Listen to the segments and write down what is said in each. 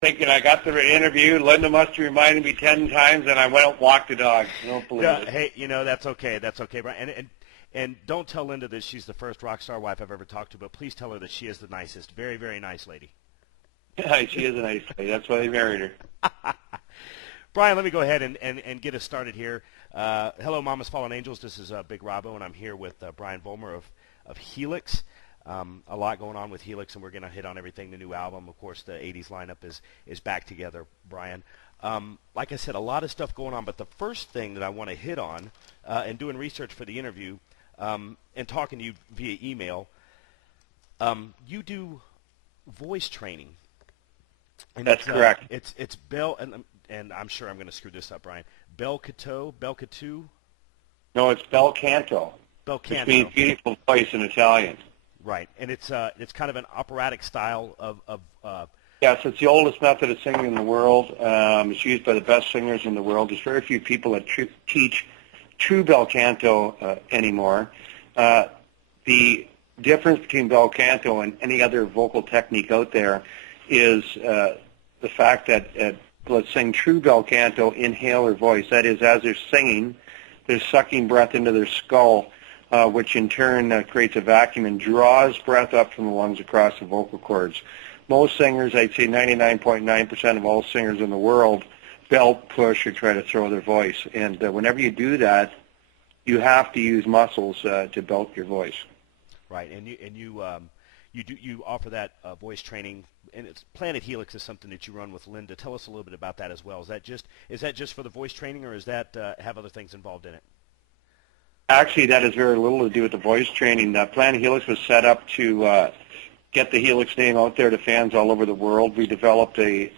thinking I got the interview. Linda must have reminded me 10 times, and I went out and walked the dog. I don't believe it. Hey, that's okay. That's okay, Brian. And don't tell Linda that she's the first rock star wife I've ever talked to, but please tell her that she is the nicest. Very, very nice lady. Yeah, she is a nice lady. That's why I married her. Brian, let me go ahead and get us started here. Hello, Mama's Fallen Angels. This is Big Robbo, and I'm here with Brian Vollmer of Helix. A lot going on with Helix, and we're going to hit on everything. The new album, of course, the 80s lineup is back together, Brian. Like I said, a lot of stuff going on, but the first thing that I want to hit on, and doing research for the interview, and talking to you via email, you do voice training. And that's correct. It's Bel, and I'm sure I'm going to screw this up, Brian. Bel Canto? No, it's Bel Canto. Bel Canto. Which means beautiful voice in Italian. Right, and it's kind of an operatic style of Yes, it's the oldest method of singing in the world. It's used by the best singers in the world. There's very few people that teach true Bel Canto anymore. The difference between Bel Canto and any other vocal technique out there is the fact that let's sing true Bel Canto, inhaler voice. That is, as they're singing, they're sucking breath into their skull, which in turn creates a vacuum and draws breath up from the lungs across the vocal cords. Most singers, I'd say 99.9% of all singers in the world, belt, push, or try to throw their voice. And whenever you do that, you have to use muscles to belt your voice. Right, and you offer that voice training, and it's Planet Helix is something that you run with Linda. Tell us a little bit about that as well. Is that just for the voice training, or is that have other things involved in it? Actually, that has very little to do with the voice training. Planet Helix was set up to get the Helix name out there to fans all over the world. We developed a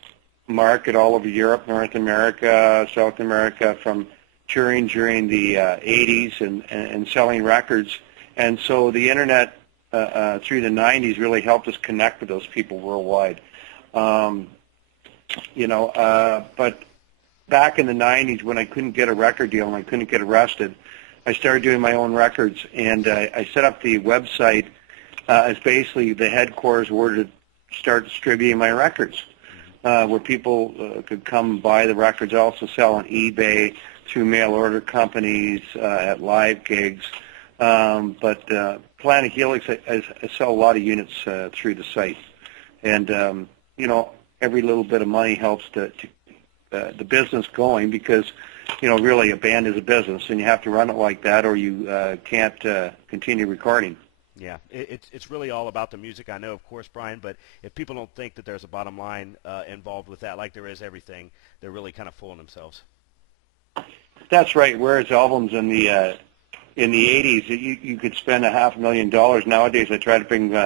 market all over Europe, North America, South America, from touring during the 80s and selling records. And so the Internet through the 90s really helped us connect with those people worldwide. But back in the 90s when I couldn't get a record deal and I couldn't get arrested, I started doing my own records, and I set up the website as basically the headquarters were to start distributing my records, where people could come buy the records. I also sell on eBay, through mail order companies, at live gigs. But Planet Helix, I sell a lot of units through the site. And, every little bit of money helps to the business going because, really a band is a business, and you have to run it like that or you can't continue recording. Yeah, it's really all about the music, I know, of course, Brian, but if people don't think that there's a bottom line involved with that, like there is everything, they're really kind of fooling themselves. That's right. Whereas albums in the 80s, you could spend $500,000. Nowadays, I try to bring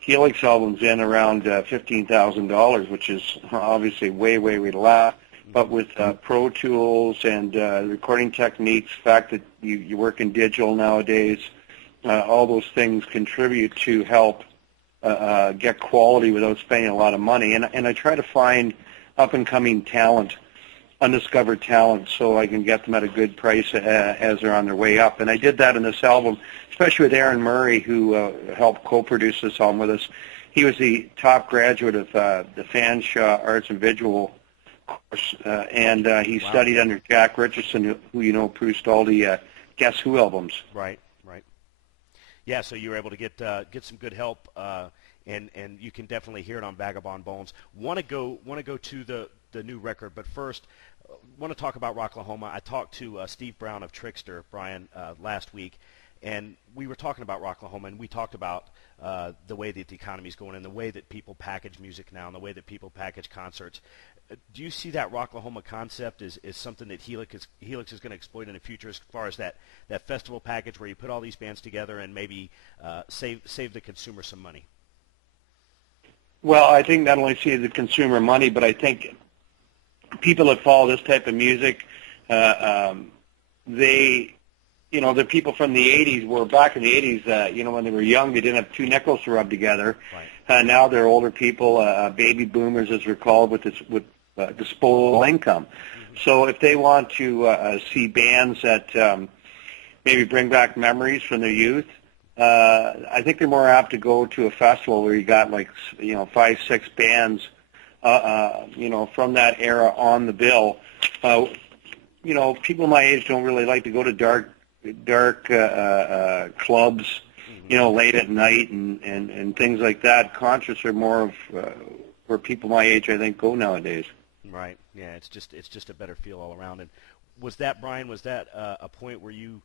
Helix albums in around $15,000, which is obviously way less. But with Pro Tools and recording techniques, the fact that you work in digital nowadays, all those things contribute to help get quality without spending a lot of money. And I try to find up-and-coming talent, undiscovered talent, so I can get them at a good price as they're on their way up. And I did that in this album, especially with Aaron Murray, who helped co-produce this album with us. He was the top graduate of the Fanshawe Arts and Visual course, and he studied under Jack Richardson, who produced all the Guess Who albums. Right. Yeah, so you were able to get some good help, and you can definitely hear it on Vagabond Bones. Want to go to the new record, but first, want to talk about Rocklahoma. I talked to Steve Brown of Trickster, Brian, last week, and we were talking about Rocklahoma, and we talked about the way that the economy is going and the way that people package music now and the way that people package concerts. Do you see that Rocklahoma concept is something that Helix is going to exploit in the future as far as that festival package where you put all these bands together and maybe save the consumer some money? Well, I think not only save the consumer money, but I think people that follow this type of music, the people from the 80s were back in the 80s, when they were young, they didn't have two nickels to rub together. Right. Now they're older people, baby boomers, as we're called, with disposable income. Mm-hmm. So if they want to see bands that maybe bring back memories from their youth, I think they're more apt to go to a festival where you got 5, 6 bands from that era on the bill. People my age don't really like to go to dark clubs, late at night and things like that. Concerts are more of where people my age, I think, go nowadays. Right. Yeah. It's just a better feel all around. And was that, Brian? Was that a point where you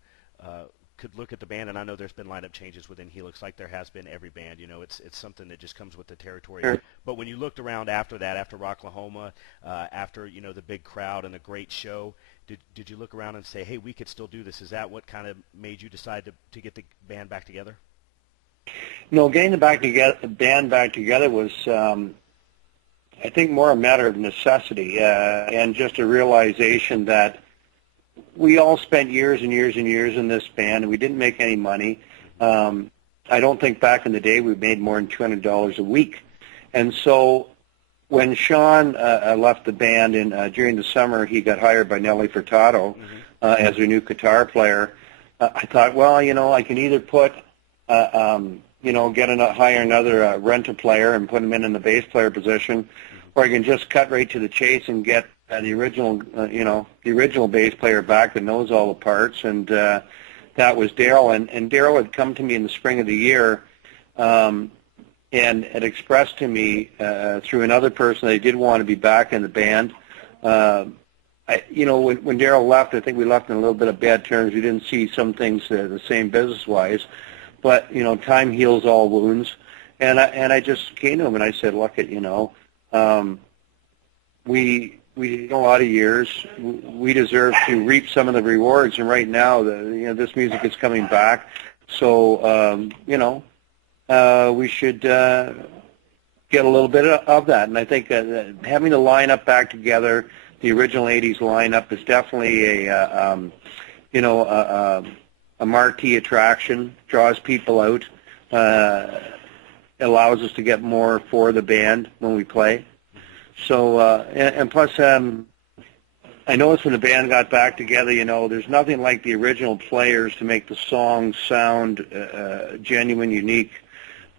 could look at the band? And I know there's been lineup changes within Helix, like there has been every band. It's something that just comes with the territory. Sure. But when you looked around after that, after Rocklahoma, after the big crowd and a great show, did you look around and say, hey, we could still do this? Is that what kind of made you decide to get the band back together? No, getting the band back together was, I think, more a matter of necessity and just a realization that we all spent years and years and years in this band, and we didn't make any money. I don't think back in the day we made more than $200 a week. And so when Sean left the band during the summer, he got hired by Nelly Furtado as our new guitar player. I thought, well, I can either put, hire another rent-a-player and put him in the bass player position, or I can just cut right to the chase and get the original bass player back that knows all the parts, and that was Daryl. And Daryl had come to me in the spring of the year and had expressed to me through another person that he did want to be back in the band. When Daryl left, I think we left in a little bit of bad terms. We didn't see some things the same business-wise, but time heals all wounds. And I just came to him and I said, look, we did a lot of years. We deserve to reap some of the rewards, and right now, this music is coming back. So, we should get a little bit of that. And I think having the lineup back together, the original '80s lineup, is definitely a marquee attraction. Draws people out. Allows us to get more for the band when we play. So, and plus, I noticed when the band got back together, there's nothing like the original players to make the songs sound genuine, unique.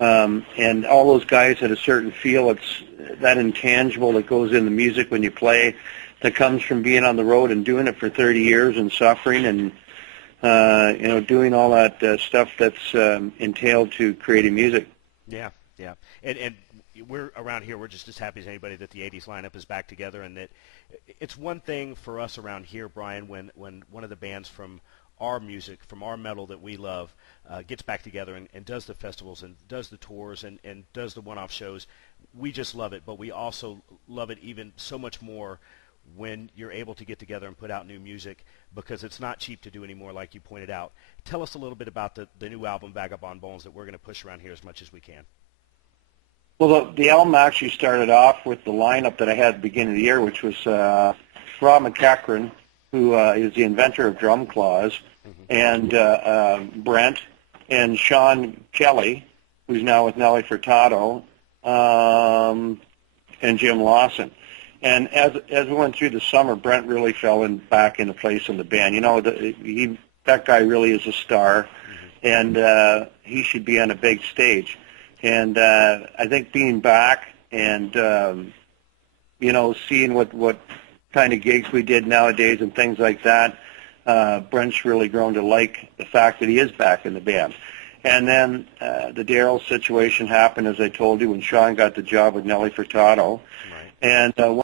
And all those guys had a certain feel. It's that intangible that goes in the music when you play, that comes from being on the road and doing it for 30 years and suffering and, doing all that stuff that's entailed to creating music. Yeah, yeah. And we're around here, we're just as happy as anybody that the 80s lineup is back together, and that it's one thing for us around here, Brian, when one of the bands from our music, from our metal that we love, gets back together and does the festivals and does the tours and does the one-off shows. We just love it, but we also love it even so much more when you're able to get together and put out new music, because it's not cheap to do anymore, like you pointed out. Tell us a little bit about the new album, Vagabond Bones, that we're going to push around here as much as we can. Well, the album actually started off with the lineup that I had at the beginning of the year, which was Rob McEachran, who is the inventor of drum claws, and Brent, and Sean Kelly, who's now with Nelly Furtado, and Jim Lawson. And as we went through the summer, Brent really fell back into place in the band. That guy really is a star, and he should be on a big stage. And I think being back and seeing what kind of gigs we did nowadays and things like that, Brent's really grown to like the fact that he is back in the band. And then the Daryl situation happened, as I told you, when Sean got the job with Nelly Furtado. Right. And